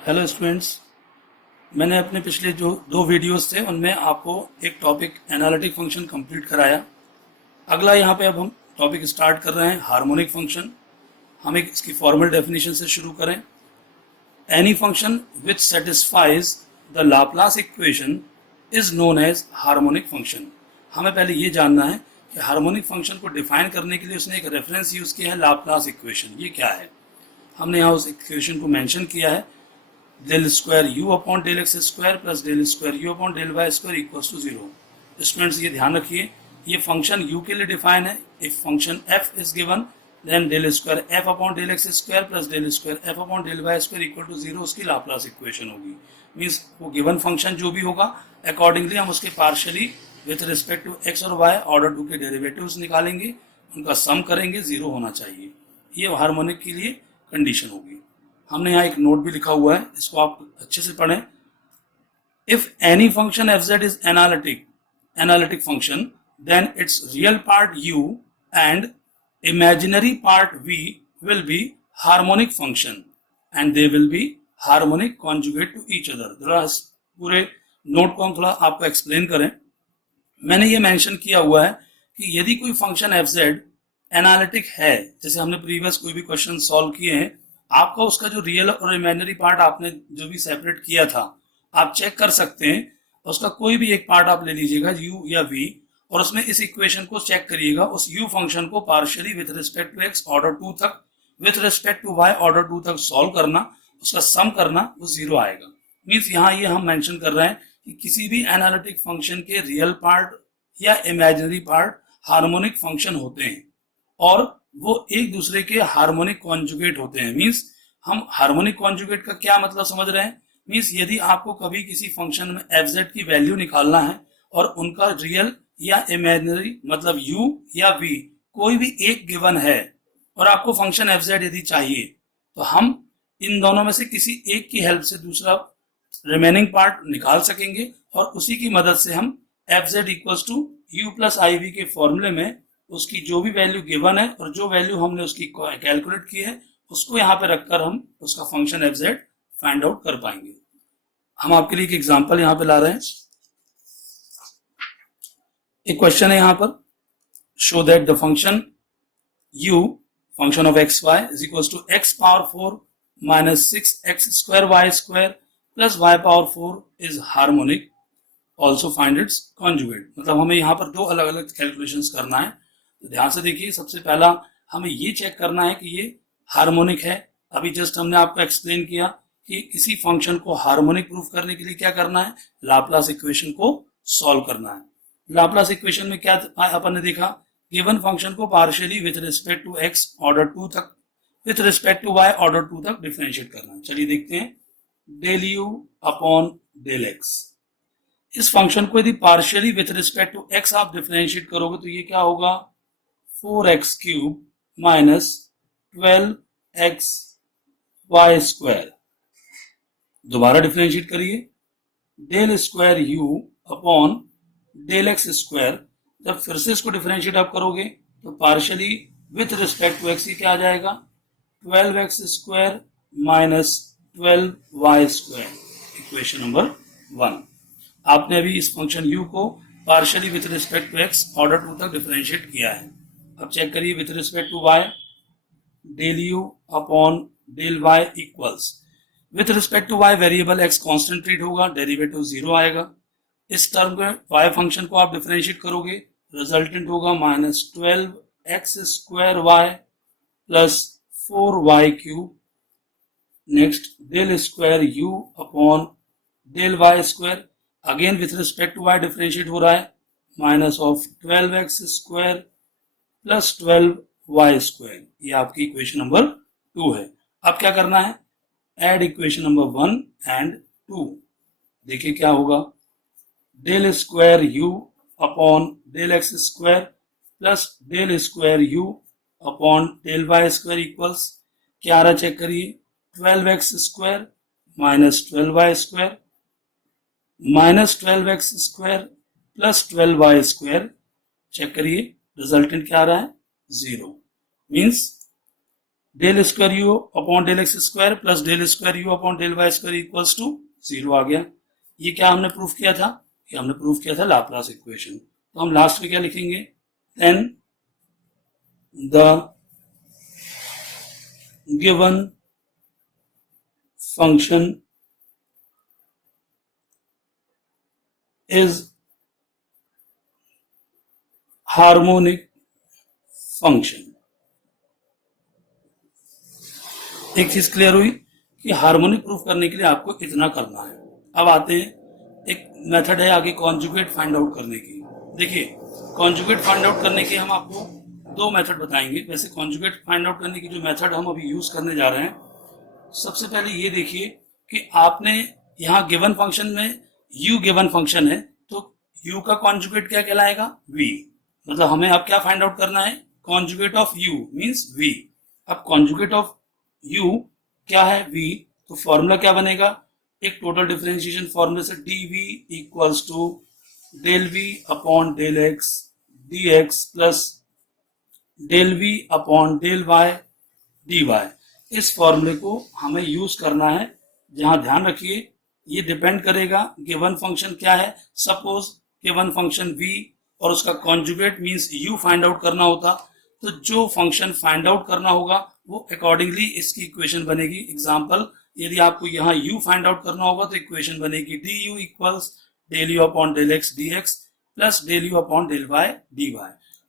Hello students. मैंने अपने पिछले जो 2 वीडियोस थे उनमें आपको एक टॉपिक एनालिटिक फंक्शन कंप्लीट कराया। अगला यहाँ पे अब हम टॉपिक स्टार्ट कर रहे हैं हार्मोनिक फंक्शन। हम एक इसकी फॉर्मल डेफिनेशन से शुरू करें। Any function which satisfies the Laplace equation is known as harmonic function. हमें पहले ये जानना है कि हार्मोनिक फंक्शन को डिफाइन करने के लिए उसने एक रेफरेंस यूज़ किया है, लाप्लास इक्वेशन। ये क्या है? हमने यहाँ उस इक्वेशन को मेंशन किया है, del square u upon del x square plus del square u upon del y square equals to zero. Students ये ध्यान रखिए, ये फंक्शन u के लिए डिफाइन है। If function f is given then del square f upon del x square plus del square f upon del y square equal to zero उसकी Laplace equation होगी। Means वो गिवन फंक्शन जो भी होगा accordingly हम उसके partially with respect to x और y order 2 के डेरिवेटिव्स निकालेंगे, उनका सम करेंगे, जीरो होना चाहिए। ये हार्मोनिक के लिए कंडीशन होगी। हमने यहाँ एक नोट भी लिखा हुआ है, इसको आप अच्छे से पढ़ें। If any function f z is analytic function then its real part u and imaginary part v will be harmonic function and they will be harmonic conjugate to each other. थोड़ा पूरे नोट को हम थोड़ा आपको explain करें। मैंने ये mention किया हुआ है कि यदि कोई फंक्शन एफ जेड एनालिटिक है, जैसे हमने प्रीवियस कोई भी क्वेश्चन सॉल्व किए हैं, आपका उसका जो रियल और इमेजिनरी पार्ट आपने जो भी सेपरेट किया था आप चेक कर सकते हैं। उसका कोई भी एक पार्ट आप ले लीजिएगा u या v और उसमें इस इक्वेशन को चेक करिएगा। उस u फंक्शन को partially with respect to x order 2 तक, with respect to y order 2 तक सॉल्व करना, उसका सम करना, वो जीरो आएगा। मीन्स यहाँ ये हम मेंशन कर रहे हैं कि किसी भी एनालिटिक फंक्शन के रियल पार्ट या इमेजिनरी पार्ट हार्मोनिक फंक्शन होते हैं और वो एक दूसरे के हार्मोनिक कॉन्जुगेट होते हैं। मीन्स हम हार्मोनिक कॉन्जुगेट का क्या मतलब समझ रहे हैं? मीन्स यदि आपको कभी किसी फंक्शन में एफ जेड की वैल्यू निकालना है और उनका रियल या इमेजिनरी मतलब u या v कोई भी एक गिवन है और आपको फंक्शन एफ जेड यदि चाहिए, तो हम इन दोनों में से किसी एक की हेल्प से दूसरा रिमेनिंग पार्ट निकाल सकेंगे और उसी की मदद से हम f z equals to u plus I v के फॉर्मूले में उसकी जो भी वैल्यू गिवन है और जो वैल्यू हमने उसकी कैलकुलेट की है उसको यहाँ पे रखकर हम उसका function f Z find out कर पाएंगे। हम आपके लिए एक एग्जांपल यहाँ पे ला रहे हैं। एक क्वेश्चन है यहाँ पर, show that the function u function of x y is equals to x power 4 minus 6x square y square plus y power 4 is harmonic, also find its conjugate. मतलब हमें यहाँ पर दो अलग अलग कैलकुलेशंस करना है। तो ध्यान से देखिए, सबसे पहला हमें ये चेक करना है कि ये हार्मोनिक है। अभी जस्ट हमने आपको एक्सप्लेन किया कि किसी फंक्शन को हार्मोनिक प्रूफ करने के लिए क्या करना है, लाप्लास इक्वेशन को सॉल्व करना है। लाप्लास इक्वेशन में क्या अपन ने देखा, गिवन फंक्शन को partially with respect to x order 2 तक, with respect to y order 2 तक डिफरेंशिएट करना है। चलिए देखते हैं, del u upon del x। इस फंक्शन को यदि partially with respect to x आप डिफरेंशिएट करोगे तो ये क्या होगा, 4x cube minus 12x y square. दोबारा डिफरेंशिएट करिए, del square u upon del x square. जब फिर से इसको डिफरेंशिएट आप करोगे तो partially with respect to x ही क्या आ जाएगा, 12x square minus 12y square, equation number 1। आपने अभी इस फंक्शन u को partially with respect to x order 2 तक डिफरेंशिएट किया है। अब चेक करिए with respect to y, del u upon del y equals, with respect to y variable x constant treat होगा, डेरिवेटिव जीरो आएगा। इस टर्म में y फंक्शन को आप डिफरेंशिएट करोगे, रिजल्टेंट होगा minus 12x square y plus 4y cube. Next del square u upon del y square, again with respect to y differentiate हो रहा है, minus of 12x square plus 12y square. ये आपकी equation number 2 है। अब क्या करना है, ऐड इक्वेशन नंबर 1 एंड 2। देखिए क्या होगा, del square u upon del x square plus del square u upon del y square equals क्या आ रहा, चेक करिए, 12x square minus 12y square minus 12x square plus 12y square. Check करिए resultant क्या आ रहा है, zero. Means del square u upon del x square plus del square u upon del y square equals to 0 आ गया। ये क्या हमने प्रूफ किया था? ये हमने प्रूफ किया था लाप्लास इक्वेशन। तो हम लास्ट में क्या लिखेंगे? Then the given function is harmonic function. एक चीज क्लियर हुई कि हार्मोनिक प्रूफ करने के लिए आपको इतना करना है। अब आते हैं, एक मेथड है आगे कॉन्जुगेट फाइंड आउट करने की। देखिए, कॉन्जुगेट फाइंड आउट करने के हम आपको दो मेथड बताएंगे। वैसे कॉन्जुगेट फाइंड आउट करने की जो मेथड हम अभी यूज करने जा रहे हैं, सबसे पहले ये देखिए कि आपने यहाँ गिवन फंक्शन में u गिवन फंक्शन है, तो u का कॉन्जुगेट क्या कहलाएगा? v। मतलब हमें अब क्या फाइंड आउट करना है? Conjugate of u means v। अब कॉन्जुगेट ऑफ u क्या है? v। तो फॉर्मूला क्या बनेगा? एक टोटल डिफरेंशिएशन फॉर्मूले से dv equals to del v upon del x dx plus del v upon del y dy। इस फॉर्मूले को हमें यूज करना है। जहां ध्यान रखिए, ये डिपेंड करेगा गिवन फंक्शन क्या है। सपोज गिवन फंक्शन v और उसका conjugate means u find out करना होता, तो जो फंक्शन फाइंड आउट करना होगा वो अकॉर्डिंगली इसकी इक्वेशन बनेगी। एग्जांपल, यदि आपको यहाँ u फाइंड आउट करना होगा तो इक्वेशन बनेगी du equals del you upon del x dx plus del you upon del y dy।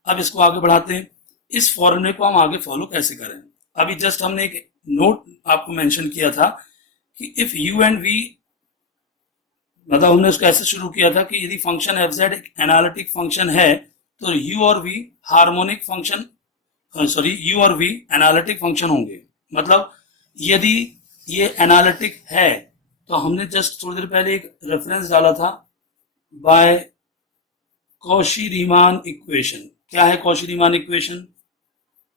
अब इसको आगे बढ़ाते हैं। इस फॉर्मूले को हम आगे फॉलो कैसे करें? अभी जस्ट हमने एक नोट आपको मेंशन किया था कि इफ u एंड v, मतलब हमने उसको ऐसे शुरू किया था कि यदि फंक्शन एफ जेड एक एनालिटिक फंक्शन है तो u और v harmonic function, sorry u और v एनालिटिक फंक्शन होंगे। मतलब यदि ये एनालिटिक है तो हमने जस्ट थोड़ी देर पहले एक रेफरेंस डाला था बाय कॉशी-रीमान इक्वेशन। क्या है Cauchy Riemann equation?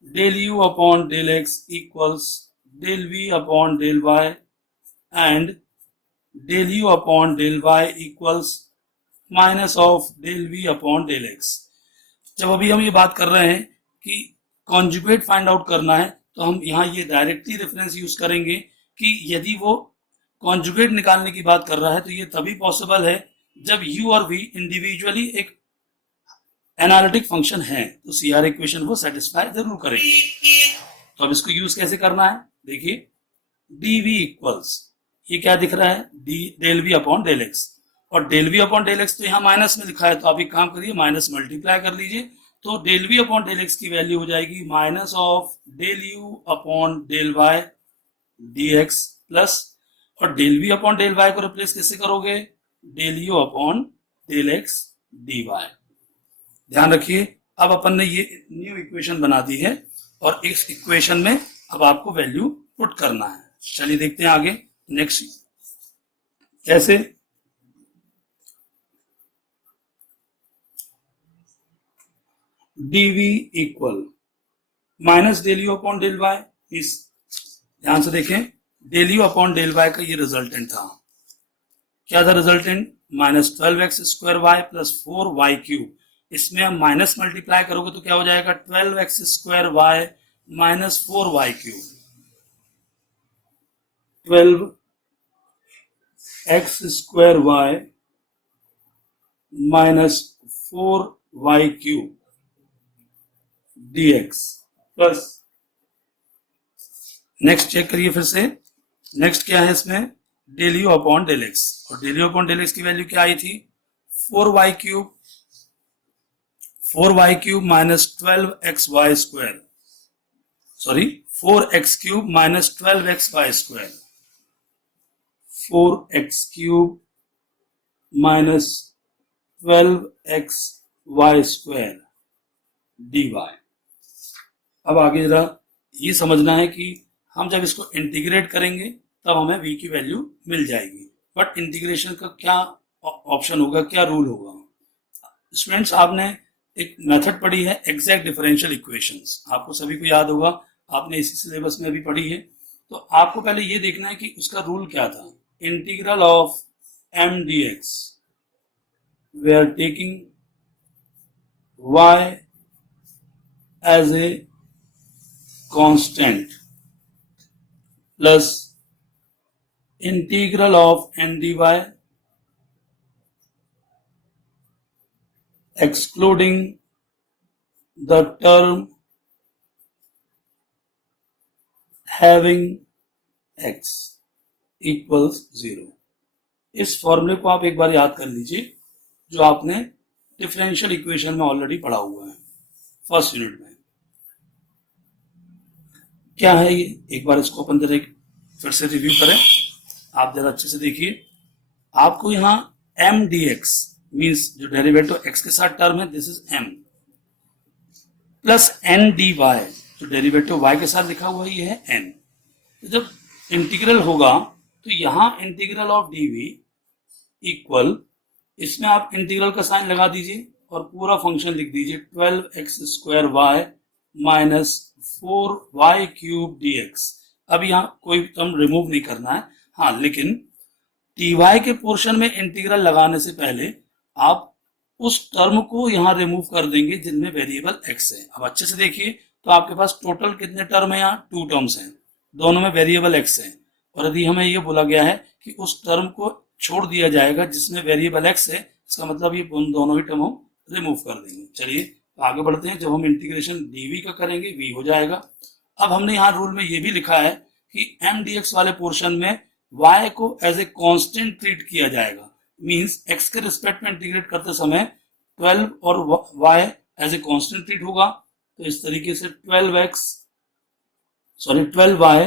Del u upon del x equals del v upon del y and del u upon del y equals minus of del v upon del x। जब अभी हम ये बात कर रहे हैं कि कॉन्जुगेट फाइंड आउट करना है, तो हम यहाँ ये डायरेक्टली रेफरेंस यूज करेंगे कि यदि वो कॉन्जुगेट निकालने की बात कर रहा है तो ये तभी पॉसिबल है जब u और v इंडिविजुअली एक एनालिटिक फंक्शन है, तो CR इक्वेशन वो सेटिस्फाई जरूर करेंगे। तो अब इसको यूज कैसे करना है? देखिए, dv इक्वल्स, ये क्या दिख रहा है? Del v upon del x, और del v upon del x तो यहाँ माइनस में लिखा है, तो आप एक काम करिए, माइनस मल्टीप्लाई कर लीजिए। तो del v upon del x की वैल्यू हो जाएगी minus of del u upon del y dx plus, और del v upon del y को रिप्लेस कैसे करोगे? Del u upon del x dy। ध्यान रखिए, अब अपन ने ये न्यू इक्वेशन बना दी है और इस इक्वेशन में अब आपको वैल्यू पुट करना है। चलिए देखते हैं आगे नेक्स्ट कैसे। dv equal minus del you upon del y. इस ध्यान से देखें, del you upon del y का ये रिजल्टेंट था। क्या था resultant? Minus 12x square y plus 4y cube. इसमें हम माइनस मल्टीप्लाई करोगे तो क्या हो जाएगा? 12x square y minus 4y cube. 12x square y minus 4y cube dx plus, next check करिए फिर से। नेक्स्ट क्या है इसमें? Del you upon del x, और del you upon del x की वैल्यू क्या आई थी? 4y cube, 4y cube minus 12x y square, sorry 4x cube minus 12x y square, 4x cube minus 12x y square dy। अब आगे जरा ये समझना है कि हम जब इसको इंटीग्रेट करेंगे तब हमें v की वैल्यू मिल जाएगी, बट इंटीग्रेशन का क्या ऑप्शन होगा, क्या रूल होगा? स्टूडेंट्स, आपने एक मेथड पढ़ी है एग्जैक्ट डिफरेंशियल इक्वेशंस, आपको सभी को याद होगा, आपने इसी सिलेबस में अभी पढ़ी है। तो आपको पहले ये देखना है कि उसका रूल क्या था। Integral of m dx, we are taking y as a constant plus integral of n d y excluding the term having x equals 0। इस फॉर्मूले को आप एक बार याद कर लीजिए जो आपने डिफरेंशियल इक्वेशन में ऑलरेडी पढ़ा हुआ है फर्स्ट यूनिट में। क्या है ये, एक बार इसको अपन जरा फिर से रिव्यू करें, आप जरा अच्छे से देखिए। आपको यहाँ एम डी एक्स मीन्स जो डेरिवेटिव x के साथ टर्म है this is m, plus n d Y जो डेरिवेटिव y के साथ लिखा हुआ है ये है n। तो जब इंटीग्रल होगा तो यहां इंटीग्रल ऑफ dv इक्वल, इसमें आप इंटीग्रल का साइन लगा दीजिए और पूरा फंक्शन लिख दीजिए 12x² y minus 4y cube dx। अब यहाँ कोई टर्म रिमूव नहीं करना है, हाँ लेकिन dy के पोर्शन में इंटीग्रल लगाने से पहले आप उस टर्म को यहां रिमूव कर देंगे जिनमें वेरिएबल x है। अब अच्छे से देखिए तो आपके पास टोटल कितने टर्म है, यहाँ 2 टर्म्स हैं, दोनों में वेरिएबल x है। और यदि हमें ये बोला गया है कि उस टर्म को छोड़ दिया जाएगा जिसमें वेरिएबल x है, इसका मतलब ये दोनों ही टर्म हम रिमूव कर देंगे। चलिए तो आगे बढ़ते हैं। जब हम इंटीग्रेशन dv का करेंगे v हो जाएगा। अब हमने यहाँ रूल में ये भी लिखा है कि एम डी एक्स वाले पोर्शन में y को एज ए कॉन्स्टेंट ट्रीट किया जाएगा, मीन्स x के रिस्पेक्ट में इंटीग्रेट करते समय 12 और y as a constant treat होगा। तो इस तरीके से 12y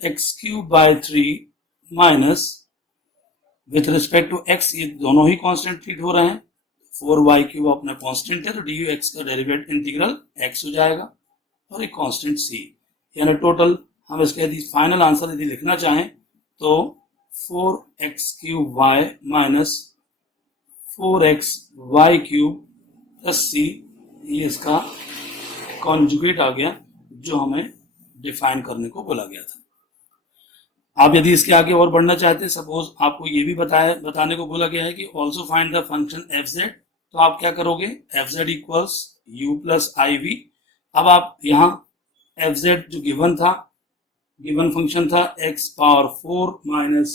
x cube by 3 minus with respect to x, ये दोनों ही कांस्टेंट ट्रीट हो रहे हैं, 4y क्यूब अपना कांस्टेंट है तो डी एक्स का डेरिवेटिव इंटीग्रल x हो जाएगा और एक कांस्टेंट c, यानी टोटल हम इसका यदि फाइनल आंसर यदि लिखना चाहें तो 4x cube y minus 4x y cube plus c, ये इसका कॉन्जुगेट आ गया जो हमें डिफाइन करने को बोला गया था। आप यदि इसके आगे और बढ़ना चाहते हैं, सपोज आपको ये भी बताने को बोला गया है कि also find the function fz, तो आप क्या करोगे, fz equals u plus iv। अब आप यहाँ fz जो गिवन फंक्शन था x power 4 minus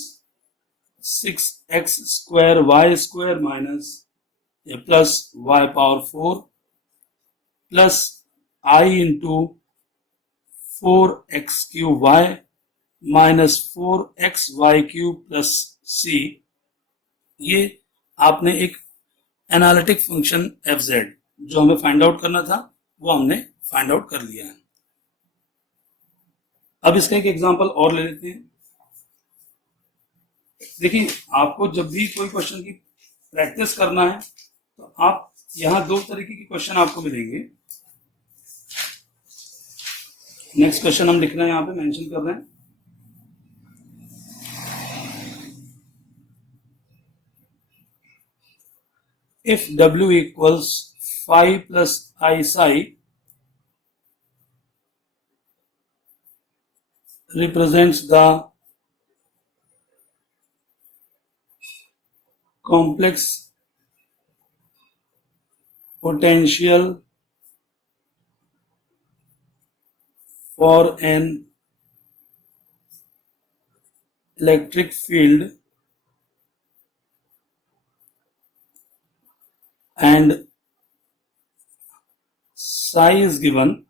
6x² y² minus plus y power 4 plus i into 4x cube y minus 4xy cube plus c, ये आपने एक एनालिटिक फंक्शन fz जो हमें फाइंड आउट करना था वो हमने फाइंड आउट कर लिया है। अब इसका एक एग्जांपल और ले लेते हैं। देखिए आपको जब भी कोई क्वेश्चन की प्रैक्टिस करना है तो आप यहाँ 2 तरीके के क्वेश्चन आपको मिलेंगे। नेक्स्ट क्वेश्चन हम लिखना है, यहाँ पे मेंशन कर रहे हैं। If W equals phi plus I psi represents the complex potential for an electric field and psi is given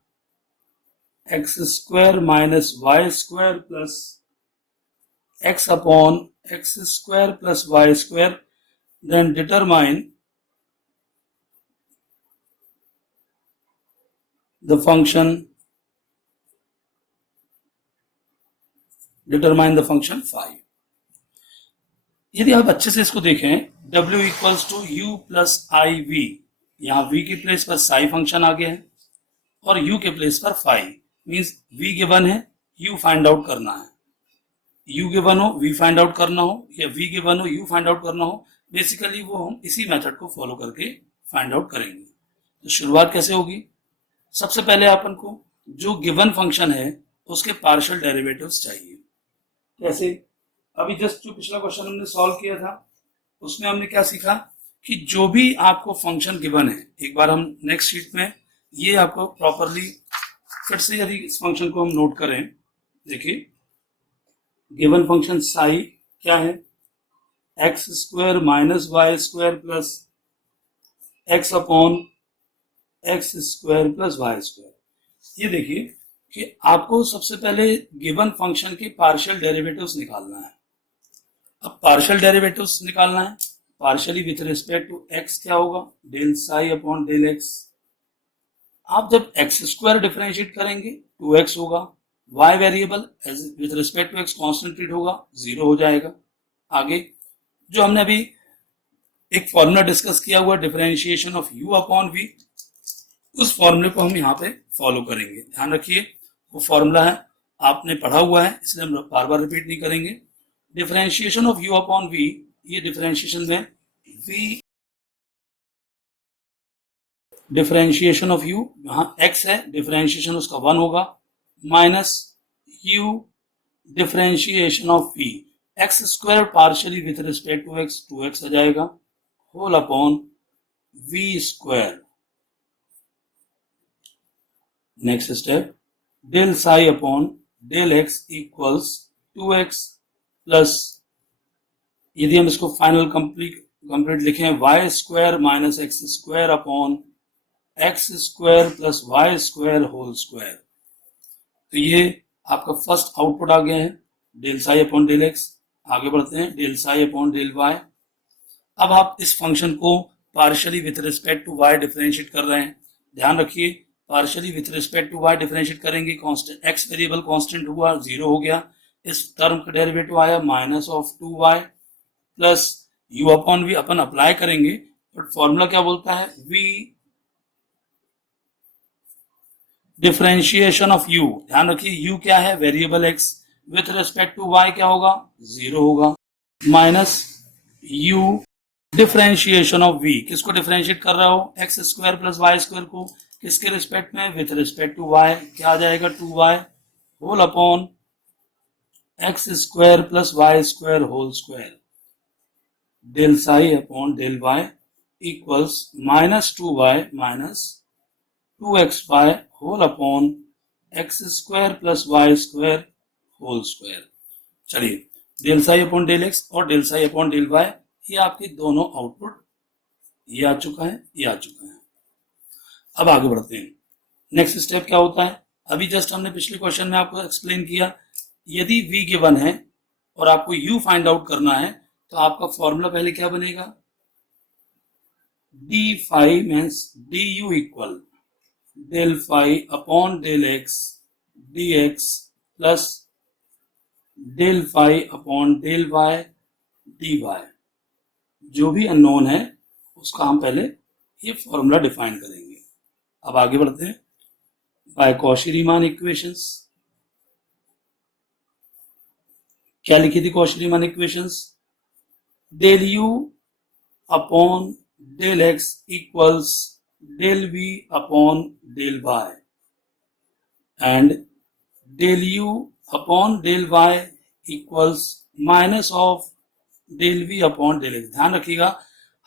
x square minus y square plus x upon x square plus y square, then determine the function phi। यदि आप अच्छे से इसको देखें, W equals to U plus I V, यहाँ V के place पर psi function आ गया है और U के प्लेस पर फाई, मीन्स V गिवन है, U फाइंड आउट करना है। U गिवन हो V फाइंड आउट करना हो या V गिवन हो U फाइंड आउट करना हो, बेसिकली वो हम इसी मेथड को फॉलो करके फाइंड आउट करेंगे। तो शुरुआत कैसे होगी, सबसे पहले अपन को जो गिवन फंक्शन है उसके पार्शियल डेरिवेटिव्स चाहिए। कैसे, अभी जस्ट जो पिछला क्वेश्चन हमने सॉल्व किया था उसमें हमने क्या सीखा कि जो भी आपको फंक्शन गिवन है, एक बार हम नेक्स्ट शीट में ये आपको प्रॉपरली फिर से यदि इस फंक्शन को हम नोट करें, देखिए गिवन फंक्शन साई क्या है, X square minus Y square plus X upon x square plus Y square. ये देखिए कि आपको सबसे पहले गिवन फंक्शन के पार्शियल डेरिवेटिव्स निकालना है। अब पार्शियल डेरिवेटिव्स निकालना है, partially with respect to X क्या होगा, del psi upon del X. आप जब एक्स स्क्वायर डिफरेंशिएट करेंगे 2x होगा, y variable with respect to X constant होगा, 0 हो जाएगा। आगे जो हमने अभी एक फॉर्मूला डिस्कस किया हुआ differentiation of u upon v, उस फॉर्मूले को हम यहाँ पे फॉलो करेंगे। ध्यान रखिए वो फॉर्मूला है, आपने पढ़ा हुआ है, इसलिए हम बार बार रिपीट नहीं करेंगे। Differentiation of u upon v, ये डिफरेंशिएशन में v डिफरेंशिएशन ऑफ u, यहाँ x है, डिफरेंशिएशन उसका 1 होगा, minus u differentiation of v, X square partially with respect to X 2x आ जाएगा, whole upon v square. Next step, del psi upon del X equals 2x plus, यदि हम इसको final complete लिखें, Y square minus X square upon x square plus Y square whole square. तो ये आपका first output आ गया है, del psi upon del X. आगे बढ़ते हैं, del psi upon del Y. अब आप इस फंक्शन को partially with respect to Y differentiate कर रहे हैं। ध्यान रखिए partially with respect to Y differentiate करेंगे, कांस्टेंट एक्स वेरिएबल कांस्टेंट हुआ, 0 हो गया, इस टर्म का डेरिवेटिव आया minus of 2y plus u upon v, अपन अप्लाई करेंगे, बट फॉर्मूला क्या बोलता है, v डिफरेंशिएशन ऑफ u। ध्यान रखिए u क्या है, variable x, with respect to y क्या होगा, 0 होगा, minus u differentiation of v, किसको डिफरेंशिएट कर रहा हो, X square plus Y square को, किसके रिस्पेक्ट में, विथ रिस्पेक्ट टू y, क्या आ जाएगा 2y whole upon x square plus Y square whole square, del psi upon del y equals minus 2y minus 2xy whole upon x square plus Y square whole square. चलिए del psi upon del x और del psi upon del y, ये आपके दोनों output, ये आ चुका है, ये आ चुका है। अब आगे बढ़ते हैं, नेक्स्ट स्टेप क्या होता है, अभी जस्ट हमने पिछले क्वेश्चन में आपको एक्सप्लेन किया, यदि v गिवन है और आपको u फाइंड आउट करना है, तो आपका फॉर्मूला पहले क्या बनेगा, D phi means D U equal del phi upon del X D X plus del phi upon del Y D Y. जो भी अननोन है उसका हम पहले ये फॉर्मूला डिफाइन करेंगे। अब आगे बढ़ते हैं, बाय कॉशी-रीमान इक्वेशंस। क्या लिखी थी Cauchy Riemann equations, del you upon del X equals del V upon del Y and del you upon del Y equals minus of del V upon del X. ध्यान रखिएगा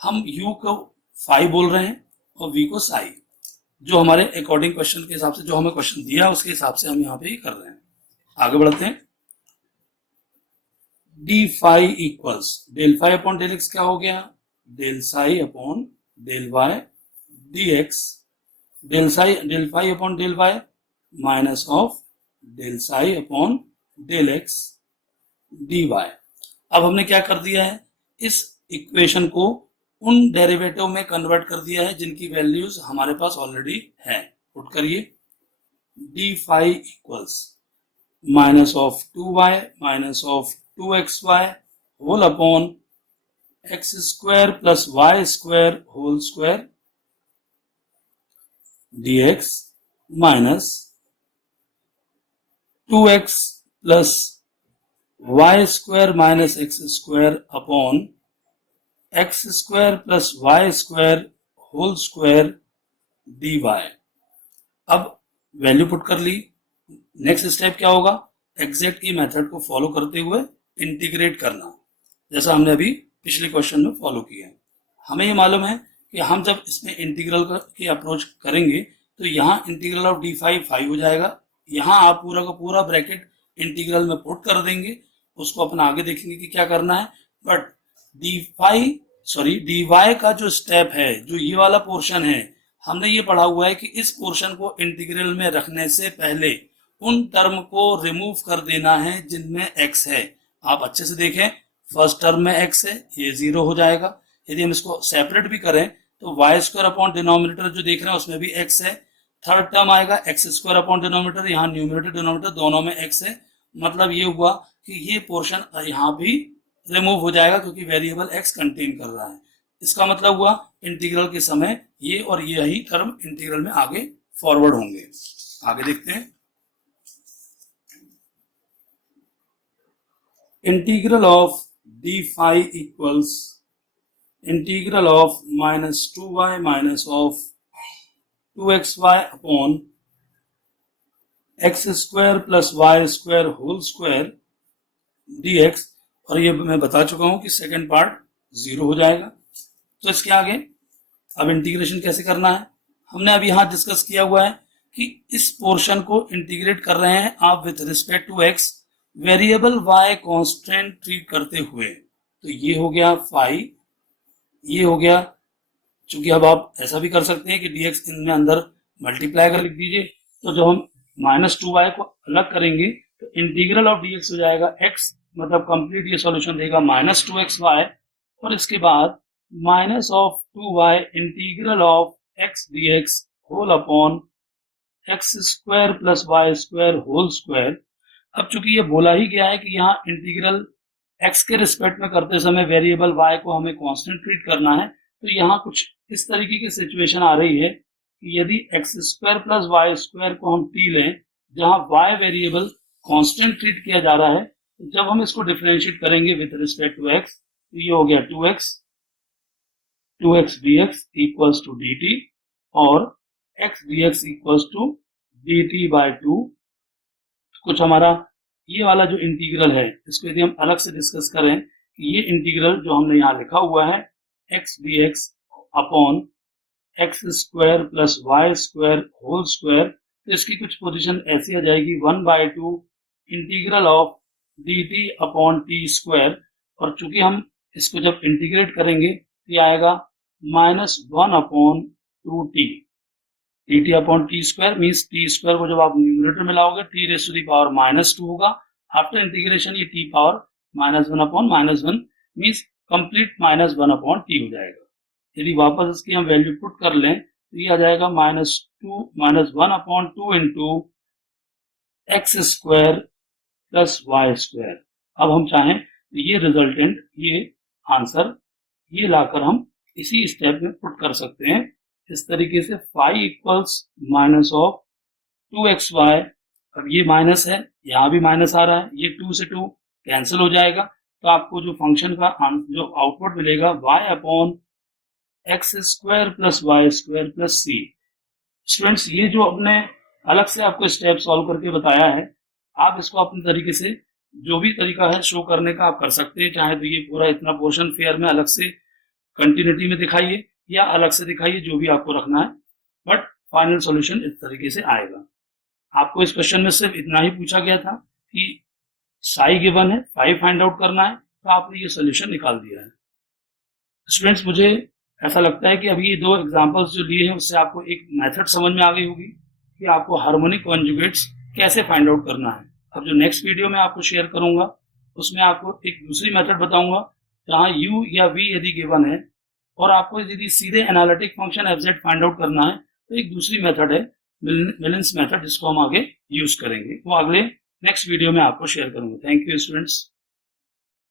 हम u को phi बोल रहे हैं और v को साई, जो हमारे अकॉर्डिंग क्वेश्चन के हिसाब से, जो हमें क्वेश्चन दिया उसके हिसाब से हम यहाँ पे ही कर रहे हैं। आगे बढ़ते हैं, D phi equals del phi upon del X क्या हो गया, del psi upon del Y D X, del phi upon del Y minus of del psi upon del X D Y. अब हमने क्या कर दिया है, इस इक्वेशन को उन डेरिवेटिव में कन्वर्ट कर दिया है जिनकी वैल्यूज हमारे पास ऑलरेडी है। पुट करिए, D phi equals minus of 2y minus of 2xy whole upon x square plus Y square whole square dx minus 2x plus Y square minus X square upon x square plus Y square whole square dy। अब value put कर ली, next step क्या होगा, exact की method को follow करते हुए integrate करना, जैसा हमने अभी पिछले क्वेश्चन में फॉलो किया है। हमें ये मालूम है कि हम जब इसमें इंटीग्रल की अप्रोच करेंगे तो यहाँ integral of D phi phi हो जाएगा, यहाँ आप पूरा का पूरा ब्रैकेट इंटीग्रल में पुट कर देंगे उसको अपन आगे देखेंगे कि क्या करना है। बट dy का जो स्टेप है, जो ये वाला पोर्शन है, हमने ये पढ़ा हुआ है कि इस पोर्शन को इंटीग्रल में रखने से पहले उन टर्म को रिमूव कर देना है जिनमें x है। आप अच्छे से देखें, फर्स्ट टर्म में x है, ये 0 हो जाएगा। यदि हम इसको सेपरेट भी करें तो वाई स्क्वायर अपॉन डिनोमिनेटर जो देख रहे हैं उसमें भी x है। थर्ड टर्म आएगा एक्स स्क्वायर अपॉन डिनोमिनेटर, यहाँ न्यूमरेटर डिनोमिनेटर दोनों में x है। मतलब ये हुआ कि ये पोर्शन यहाँ भी रिमूव हो जाएगा क्योंकि वेरिएबल x कंटेन कर रहा है। इसका मतलब हुआ इंटीग्रल के समय ये और यही टर्म इंटीग्रल में आगे फॉरवर्ड होंगे। आगे देखते हैं। Integral of D phi equals integral of -2y minus of 2xy upon x square plus Y square whole square dx। और ये मैं बता चुका हूं कि सेकंड पार्ट 0 हो जाएगा। तो इसके आगे अब इंटीग्रेशन कैसे करना है, हमने अभी यहां डिस्कस किया हुआ है कि इस पोर्शन को इंटीग्रेट कर रहे हैं आप with respect to x, variable y constant treat करते हुए। तो ये हो गया फाई, ये हो गया, चूंकि अब आप ऐसा भी कर सकते हैं कि dx इनमें अंदर मल्टीप्लाई कर लिख दीजिए। तो जब हम -2y को अलग करेंगे तो इंटीग्रल ऑफ dx हो जाएगा x, मतलब कंप्लीट ये सॉल्यूशन देगा -2xy, और इसके बाद minus of 2y integral of x dx whole upon x square plus Y square whole square. अब चूंकि ये बोला ही गया है कि यहाँ इंटीग्रल x के रिस्पेक्ट में करते समय वेरिएबल y को हमें कांस्टेंट ट्रीट करना है, तो यहाँ कुछ इस तरीके की सिचुएशन आ रही है कि यदि x square plus Y square को हम t लें जहाँ y वेरिएबल कांस्टेंट ट्रीट किया जा रहा है, तो जब हम इसको डिफरेंशिएट करेंगे विद रिस्पेक्ट टू x, तो ये हो गया 2x dx equals to dt और x dx equals to dt by 2। कुछ हमारा ये वाला जो इंटीग्रल है इसको यदि हम अलग से डिस्कस करें कि ये इंटीग्रल जो हमने यहाँ लिखा हुआ है x dx upon x square plus Y square whole square, तो इसकी कुछ पोजीशन ऐसी आ जाएगी 1/2 integral of dt upon T square. और चूंकि हम इसको जब इंटीग्रेट करेंगे तो ये आएगा -1 upon 2t, dt upon T square means T square को जब आप न्यूमरेटर में लाओगे t raise to the power -2 होगा। आफ्टर इंटीग्रेशन ये t power -1 upon -1 means complete -1 upon t हो जाएगा। यदि वापस इसकी हम वैल्यू पुट कर लें तो ये आ जाएगा -1 upon 2 into X square plus Y square. अब हम चाहें तो ये रिजल्टेंट, ये आंसर, ये लाकर हम इसी स्टेप में पुट कर सकते हैं इस तरीके से। Phi equals minus of 2xy, अब ये माइनस है, यहाँ भी माइनस आ रहा है, ये 2 से 2 कैंसिल हो जाएगा, तो आपको जो फंक्शन का जो आउटपुट मिलेगा y upon x square plus Y square plus c. Students, ये जो अपने अलग से आपको स्टेप सॉल्व करके बताया है, आप इसको अपने तरीके से जो भी तरीका है शो करने का आप कर सकते हैं। चाहे तो ये पूरा इतना पोर्शन फेयर में अलग से कंटिन्यूटी में दिखाइए या अलग से दिखाइए, जो भी आपको रखना है, बट फाइनल सॉल्यूशन इस तरीके से आएगा। आपको इस क्वेश्चन में सिर्फ इतना ही पूछा गया था कि साई गिवन है, फाई फाइंड आउट करना है, तो आपने ये सॉल्यूशन निकाल दिया है। स्टूडेंट्स, मुझे ऐसा लगता है कि अभी ये 2 एग्जांपल्स जो लिए हैं उससे आपको एक मेथड समझ में आ गई होगी कि आपको हार्मोनिक कॉन्जुगेट्स कैसे फाइंड आउट करना है। अब जो नेक्स्ट वीडियो में आपको शेयर करूंगा उसमें आपको एक दूसरी मेथड बताऊंगा जहां u या v यदि गिवन है और आपको यदि सीधे analytic function F find out करना है, तो एक दूसरी मेथड है मिलिन्स मेथड, जिसको हम आगे यूज करेंगे। वो अगले नेक्स्ट वीडियो में आपको शेयर करूंगा। Thank you students.